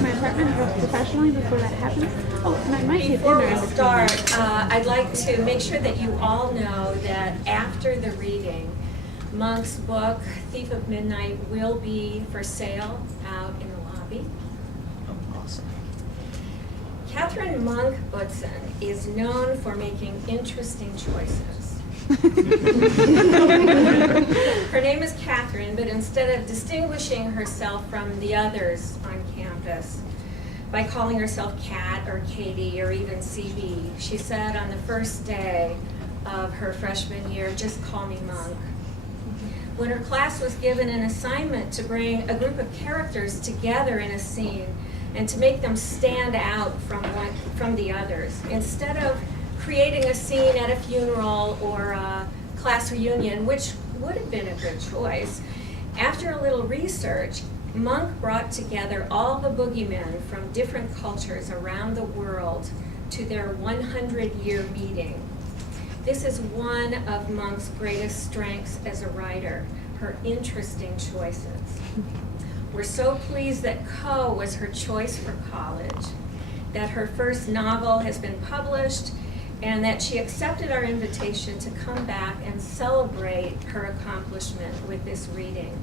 to my apartment professionally before that happens? Oh, and I might Before we start, I'd like to make sure that you all know that after the reading, Monk's book, Thief of Midnight, will be for sale out in the lobby. Oh, awesome. Catherine Monk Butzen is known for making interesting choices. Her name is Catherine, but instead of distinguishing herself from the others on campus by calling herself Cat or Katie or even CB, she said on the first day of her freshman year, "Just call me Monk." When her class was given an assignment to bring a group of characters together in a scene and to make them stand out from the others, instead of creating a scene at a funeral or a class reunion, which would have been a good choice, after a little research, Monk brought together all the boogeymen from different cultures around the world to their 100-year meeting. This is one of Monk's greatest strengths as a writer, her interesting choices. We're so pleased that Co was her choice for college, that her first novel has been published, and that she accepted our invitation to come back and celebrate her accomplishment with this reading.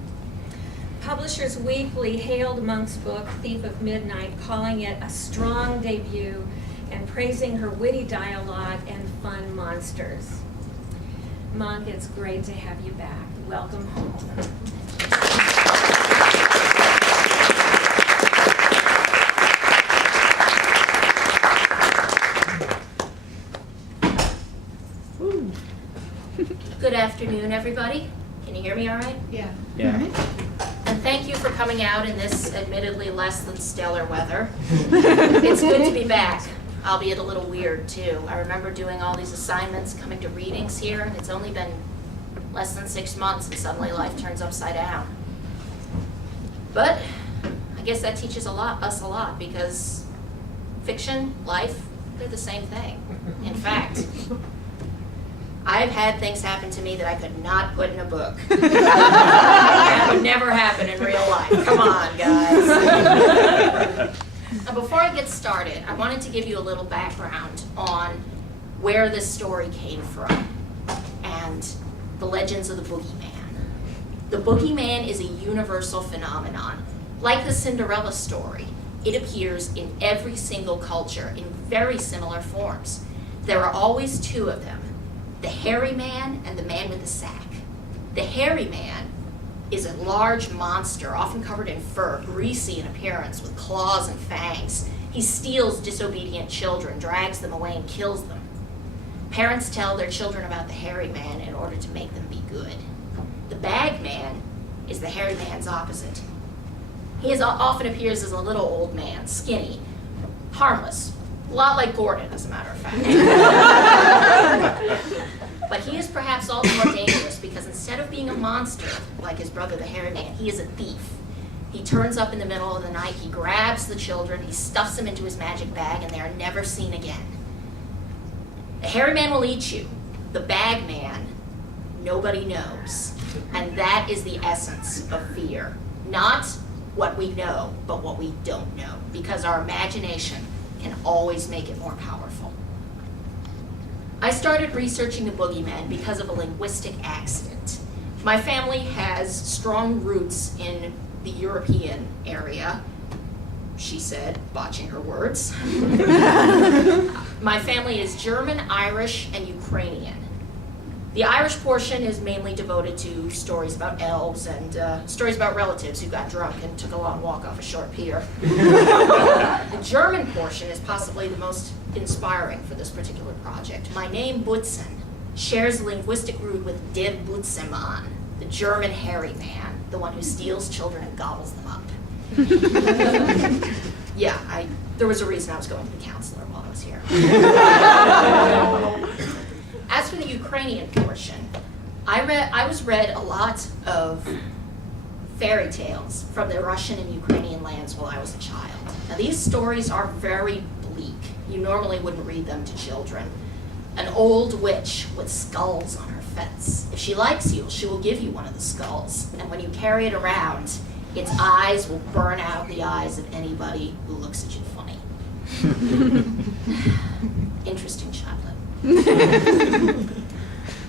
Publishers Weekly hailed Monk's book, Thief of Midnight, calling it a strong debut and praising her witty dialogue and fun monsters. Monk, it's great to have you back. Welcome home. Good afternoon, everybody. Can you hear me all right? Yeah. Yeah. And thank you for coming out in this admittedly less than stellar weather. It's good to be back, albeit a little weird too. I remember doing all these assignments, coming to readings here, and it's only been less than 6 months and suddenly life turns upside down. But I guess that teaches us a lot because fiction, life, they're the same thing. In fact, I've had things happen to me that I could not put in a book. That would never happen in real life. Come on, guys. Now, before I get started, I wanted to give you a little background on where this story came from and the legends of the boogeyman. The boogeyman is a universal phenomenon. Like the Cinderella story, it appears in every single culture in very similar forms. There are always two of them. The hairy man and the man with the sack. The hairy man is a large monster, often covered in fur, greasy in appearance, with claws and fangs. He steals disobedient children, drags them away, and kills them. Parents tell their children about the hairy man in order to make them be good. The bag man is the hairy man's opposite. He often appears as a little old man, skinny, harmless, a lot like Gordon, as a matter of fact. But he is perhaps all the more dangerous because instead of being a monster, like his brother the hairy man, he is a thief. He turns up in the middle of the night, he grabs the children, he stuffs them into his magic bag, and they are never seen again. The hairy man will eat you. The bag man, nobody knows. And that is the essence of fear. Not what we know, but what we don't know, because our imagination can always make it more powerful. I started researching the boogeyman because of a linguistic accident. My family has strong roots in the European area, she said, botching her words. My family is German, Irish, and Ukrainian. The Irish portion is mainly devoted to stories about elves and stories about relatives who got drunk and took a long walk off a short pier. The German portion is possibly the most inspiring for this particular project. My name, Butzen, shares a linguistic root with Der Butzemann, the German hairy man, the one who steals children and gobbles them up. Yeah, there was a reason I was going to the counselor while I was here. As for the Ukrainian portion, I was read a lot of fairy tales from the Russian and Ukrainian lands while I was a child. Now these stories are very bleak. You normally wouldn't read them to children. An old witch with skulls on her fence. If she likes you, she will give you one of the skulls. And when you carry it around, Its eyes will burn out the eyes of anybody who looks at you funny. Interesting chocolate.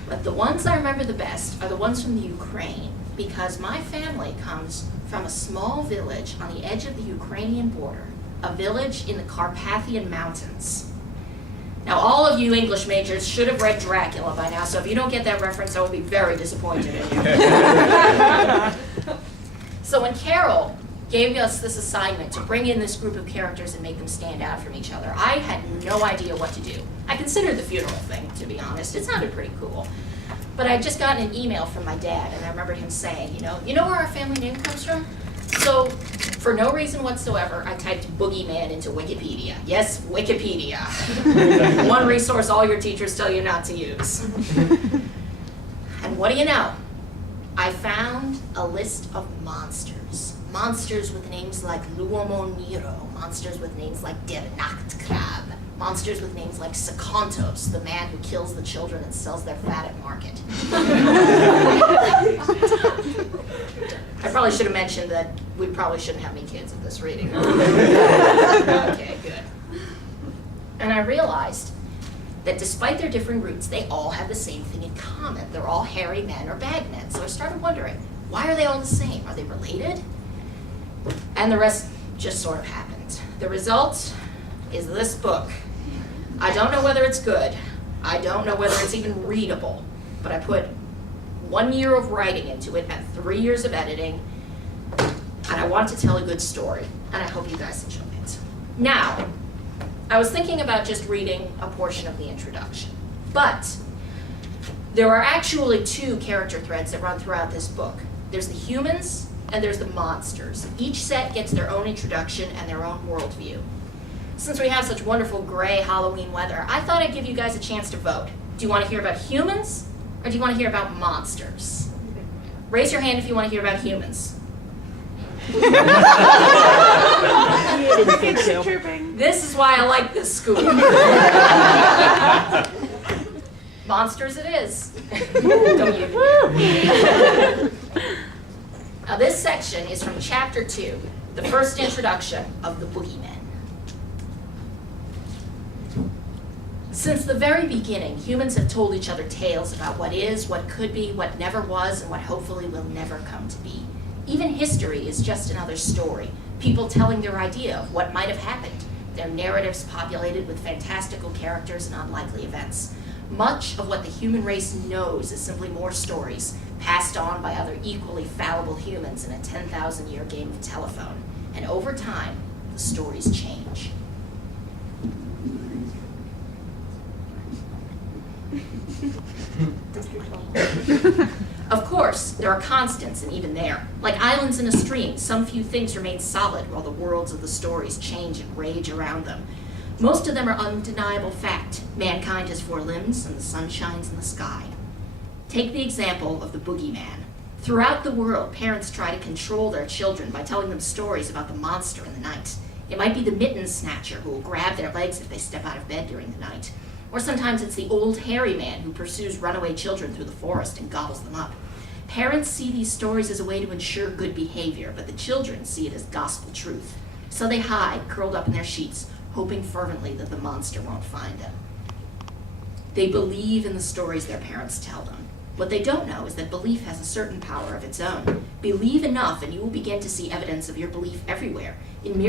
But the ones I remember the best are the ones from the Ukraine, because my family comes from a small village on the edge of the Ukrainian border, a village in the Carpathian Mountains. Now, all of you English majors should have read Dracula by now, so if you don't get that reference, I will be very disappointed in you. So when Carol gave us this assignment to bring in this group of characters and make them stand out from each other, I had no idea what to do. I considered the funeral thing, to be honest. It sounded pretty cool. But I had just gotten an email from my dad, and I remembered him saying, you know where our family name comes from? So, for no reason whatsoever, I typed boogeyman into Wikipedia. Yes, Wikipedia. One resource all your teachers tell you not to use. And what do you know? I found a list of monsters. Monsters with names like L'Uomo Nero, monsters with names like Der Nachtkrab, monsters with names like Sakontos, the man who kills the children and sells their fat at market. I probably should have mentioned that we probably shouldn't have any kids at this reading. Okay, good. And I realized that despite their differing roots, they all have the same thing in common. They're all hairy men or bagmen. So I started wondering, why are they all the same? Are they related? And the rest just sort of happened. The result is this book. I don't know whether it's good. I don't know whether it's even readable. But I put 1 year of writing into it and 3 years of editing. And I want to tell a good story. And I hope you guys enjoy it. Now, I was thinking about just reading a portion of the introduction. But there are actually 2 character threads that run throughout this book. There's the humans and there's the monsters. Each set gets their own introduction and their own worldview. Since we have such wonderful gray Halloween weather, I thought I'd give you guys a chance to vote. Do you want to hear about humans or do you want to hear about monsters? Raise your hand if you want to hear about humans. This is why I like this school. Monsters it is. Don't you? Now this section is from chapter 2, the first introduction of the boogeymen. Since the very beginning, humans have told each other tales about what is, what could be, what never was, and what hopefully will never come to be. Even history is just another story, people telling their idea of what might have happened, their narratives populated with fantastical characters and unlikely events. Much of what the human race knows is simply more stories, passed on by other equally fallible humans in a 10,000-year game of telephone. And over time, the stories change. Of course, there are constants, and even there. Like islands in a stream, some few things remain solid while the worlds of the stories change and rage around them. Most of them are undeniable fact. Mankind has 4 limbs, and the sun shines in the sky. Take the example of the boogeyman. Throughout the world, parents try to control their children by telling them stories about the monster in the night. It might be the mitten snatcher who will grab their legs if they step out of bed during the night. Or sometimes it's the old hairy man who pursues runaway children through the forest and gobbles them up. Parents see these stories as a way to ensure good behavior, but the children see it as gospel truth. So they hide, curled up in their sheets, hoping fervently that the monster won't find them. They believe in the stories their parents tell them. What they don't know is that belief has a certain power of its own. Believe enough and you will begin to see evidence of your belief everywhere, in mere